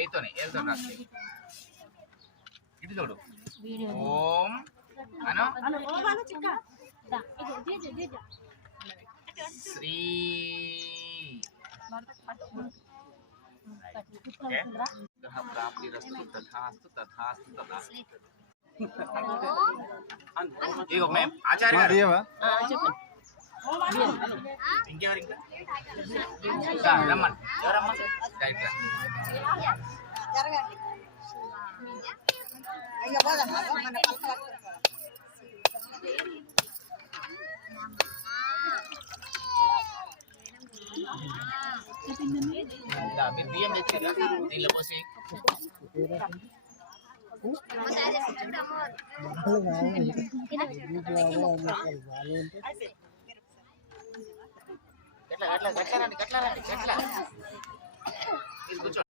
చేయితోనే ఏదో రాసి ఇటు చూడు ఓం అను శ్రీ గ్రహ ప్రాప్తి రస్తు తథాస్తు తథాస్తు తథాస్తు ఇగో మేము ఆచార్య గారు ఇంకెవరు ఇంకా రమ్మన్ ఎవరమ్మా జరగండి అయ్యో పోదమ్మా మన పక్క మీరు బియ్యం తెచ్చారా దీనిలో పోసి గట్లా గట్లా గట్లా రండి గట్లా రండి గట్లా కూర్చో